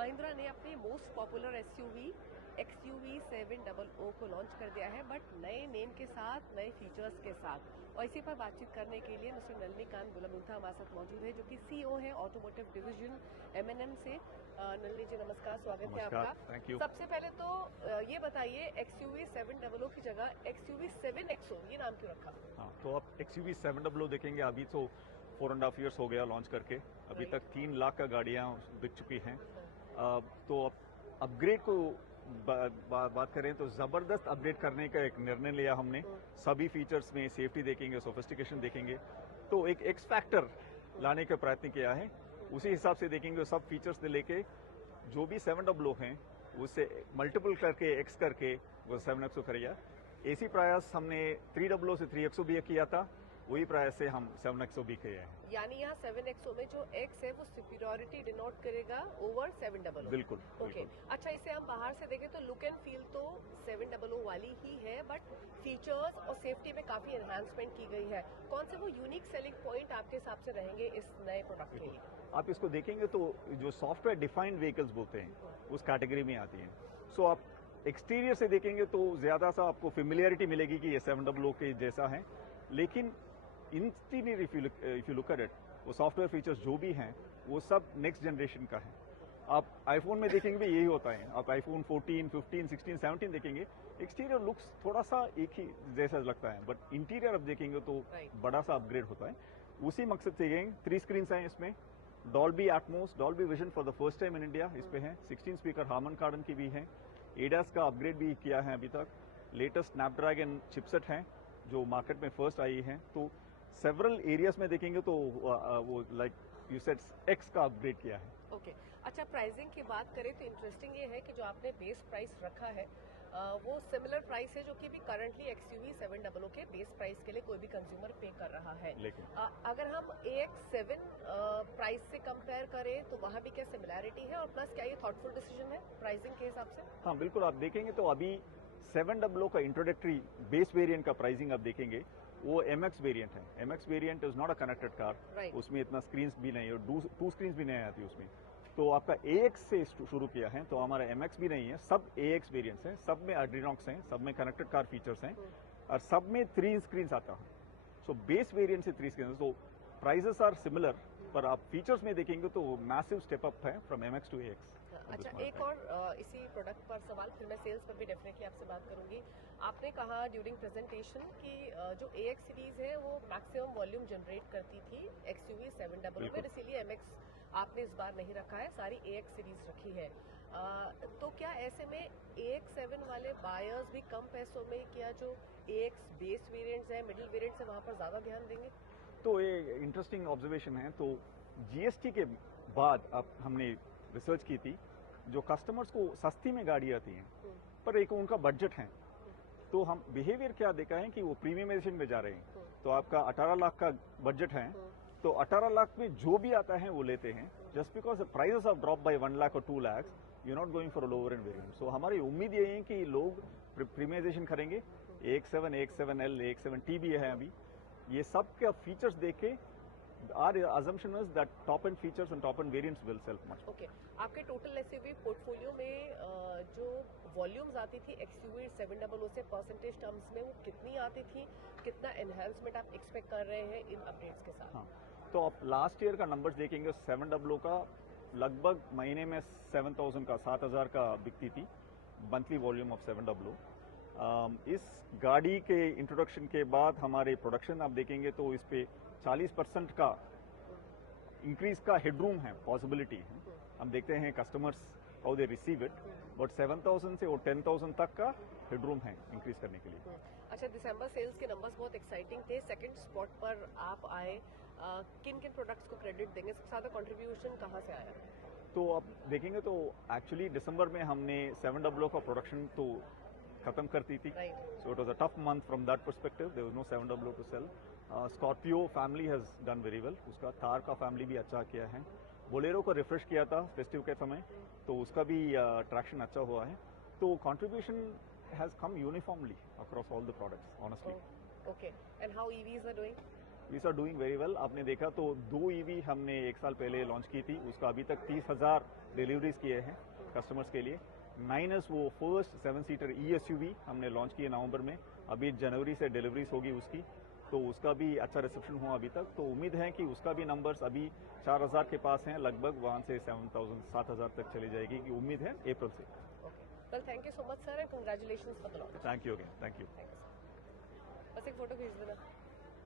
महिंद्रा ने अपनी most popular SUV XUV 700 को लॉन्च कर दिया है, बट नए नेम के साथ, नए फीचर्स के साथ। और इसी पर बातचीत करने के लिए मिस्टर नलिनीकांत गुलामुल्था हमारे साथ मौजूद है, जो कि CEO है ऑटोमोटिव डिवीजन M&M से। नलिनी जी नमस्कार, स्वागत है आपका। Thank you. सबसे पहले तो ये बताइए, XUV 700 की जगह XUV 7XO ये नाम क्यों रखा? हाँ, तो आप XUV 700 देखेंगे। अभी तो 4.5 years हो गया लॉन्च करके। अभी तक 3 लाख का गाड़ियाँ बिक चुकी हैं। तो अपग्रेड को बात करें तो ज़बरदस्त अपडेट करने का एक निर्णय लिया हमने। सभी फीचर्स में सेफ्टी देखेंगे, सोफिस्टिकेशन देखेंगे, तो एक एक्स फैक्टर लाने का प्रयत्न किया है। उसी हिसाब से देखेंगे, सब फीचर्स लेके जो भी 700 हैं उससे मल्टीपल करके एक्स करके वो 7XO करेगा। ऐसी प्रयास हमने 300 से 3XO भी किया था, वही प्रयास से हम 7XO भी किए हैं। यानी यहाँ 7XO में जो X है वो सुपीरियरिटी डिनोट करेगा ओवर 700। बिल्कुल। ओके। अच्छा, इसे हम बाहर से देखें तो लुक एंड फील तो 700 वाली ही है, बट फीचर्स और सेफ्टी में काफी एनहांसमेंट की गई है। कौन से वो यूनिक सेलिंग पॉइंट आपके हिसाब से रहेंगे इस नए प्रोडक्ट के लिए? आप इसको देखेंगे तो जो सॉफ्टवेयर डिफाइंड व्हीकल्स बोलते हैं उस कैटेगरी में आती हैं। सो आप एक्सटीरियर से देखेंगे तो ज्यादा सा आपको फेमिलियरिटी मिलेगी कि ये 700 के जैसा है, लेकिन interior if you look at it, वो सॉफ्टवेयर फीचर्स जो भी हैं वो सब नेक्स्ट जनरेशन का है। आप आईफोन में देखेंगे भी यही होता है। आप आईफोन 14, 15, 16, 17 देखेंगे, एक्सटीरियर लुक्स थोड़ा सा एक ही जैसा लगता है, बट इंटीरियर आप देखेंगे तो बड़ा सा अपग्रेड होता है। उसी मकसद से देखेंगे 3 स्क्रीन्स हैं इसमें। Dolby Atmos, Dolby vision for the first time in India इस पे है। 16 स्पीकर हार्मन कार्डन की भी है। एडास का अपग्रेड भी किया है अभी तक। लेटेस्ट स्नैपड्रैगन चिपसेट है जो मार्केट में फर्स्ट आई है। तो सेवरल एरियाज में देखेंगे तो वो लाइक यू सेड एक्स का अपग्रेड किया है। ओके। अच्छा, प्राइसिंग की बात करें तो इंटरेस्टिंग ये है कि जो आपने बेस प्राइस रखा है वो सिमिलर प्राइस है जो कि भी करंटली XUV 700 के बेस प्राइस के लिए कोई भी कंज्यूमर पे कर रहा है। लेकिन अगर हम AX7 प्राइस से कंपेयर करें तो वहाँ भी क्या सिमिलैरिटी है, और प्लस क्या ये थॉटफुल डिसीजन है प्राइसिंग के हिसाब से? हाँ बिल्कुल। आप देखेंगे तो अभी 700 का इंट्रोडक्टरी बेस वेरिएंट का प्राइसिंग आप देखेंगे वो MX वेरिएंट है। MX variant is not a connected car. उसमें इतना स्क्रीन्स भी नहीं है, 2 स्क्रीन्स भी नहीं आती उसमें। तो आपका AX से शुरू किया है, तो हमारा MX भी नहीं है, सब AX वेरिएंट्स हैं, सब में एड्रीनॉक्स हैं, सब में कनेक्टेड कार फीचर्स हैं, और सब में 3 स्क्रीन्स आता है। सो बेस वेरिएंट से 3 स्क्रीन, तो प्राइसेस आर सिमिलर, पर आप फीचर्स में देखेंगे तो मैसिव स्टेप अप है फ्रॉम MX टू AX। अच्छा, एक और इसी प्रोडक्ट पर सवाल, फिर मैं सेल्स पर भी डेफिनेटली आपसे बात करूंगी। आपने कहा ड्यूरिंग प्रेजेंटेशन कि जो AX सीरीज है वो मैक्सिमम वॉल्यूम जनरेट करती थी XUV 700 में, इसीलिए MX आपने इस बार नहीं रखा है, सारी AX सीरीज रखी है। तो क्या ऐसे में AX7 वाले बायर्स भी कम पैसों में, क्या जो AX बेस वेरिएंट्स है, मिडिल वेरिएंट्स है, वहां पर ज्यादा ध्यान देंगे? तो ये इंटरेस्टिंग ऑब्जर्वेशन है। तो GST के बाद अब हमने रिसर्च की थी, जो कस्टमर्स को सस्ती में गाड़ी आती हैं पर एक उनका बजट है, तो हम बिहेवियर क्या देखा है कि वो प्रीमियमाइजेशन में जा रहे हैं। तो आपका 18 लाख का बजट है, तो 18 लाख में जो भी आता है वो लेते हैं। Just because prices of drop by 1 lakh और 2 lakh, you not going for lower end variant. So हमारी उम्मीद यही है कि लोग प्रीमियमाइजेशन करेंगे। AX7, AX7L, AX7T भी है अभी। ये सब के फीचर्स देखे our assumption is that top end features and top end variants will sell much. Okay. आपके टोटल SUV पोर्टफोलियो में जो वॉल्यूम्स आती थी XUV 700 से परसेंटेज टर्म्स में वो कितनी आती थी, कितना एनहांसमेंट आप एक्सपेक्ट कर रहे हैं इन अपडेट्स के साथ? हाँ, तो आप लास्ट ईयर का नंबर्स देखेंगे 700 का लगभग महीने में 7,000 का बिकती थी मंथली वॉल्यूम ऑफ 700। इस गाड़ी के इंट्रोडक्शन के बाद हमारे प्रोडक्शन आप देखेंगे तो इस पे 40% का इंक्रीज का हेडरूम है, पॉसिबिलिटी है। हम देखते हैं customers how they receive it, but 7,000 से और 10,000 तक का हेडरूम है इंक्रीज करने के लिए। अच्छा, दिसंबर सेल्स के नंबर्स बहुत एक्साइटिंग थे, सेकंड स्पॉट पर आप आए। किन किन प्रोडक्ट्स को क्रेडिट देंगे, सबसे ज्यादा कंट्रीब्यूशन कहाँ से आया? तो आप देखेंगे तो एक्चुअली दिसंबर में हमने 700 का प्रोडक्शन तो खत्म करती थी, so it was a tough month from that perspective. There was no 700 to sell. Scorpio family has done very well, उसका थार का फैमिली भी अच्छा किया है। बोलेरो को रिफ्रेश किया था फेस्टिव के समय, तो उसका भी ट्रैक्शन अच्छा हुआ है। तो contribution has come uniformly across all the products honestly. Okay, and how EVs are doing? EVs are doing very well. आपने देखा तो 2 ईवी हमने 1 साल पहले लॉन्च की थी, उसका अभी तक 30,000 डिलीवरीज किए हैं कस्टमर्स के लिए। 9S वो फर्स्ट 7 सीटर ESUV हमने लॉन्च किए नवंबर में, अभी जनवरी से डिलीवरीज होगी उसकी, तो उसका भी अच्छा रिसेप्शन हुआ अभी तक। तो उम्मीद है कि उसका भी नंबर्स अभी 4,000 के पास हैं लगभग, वहाँ से 7,000 तक चली जाएगी की उम्मीद है अप्रैल से। Well thank you so much sir and congratulations for the launch. Thank you again, thank you. बस एक फोटो भेज देना।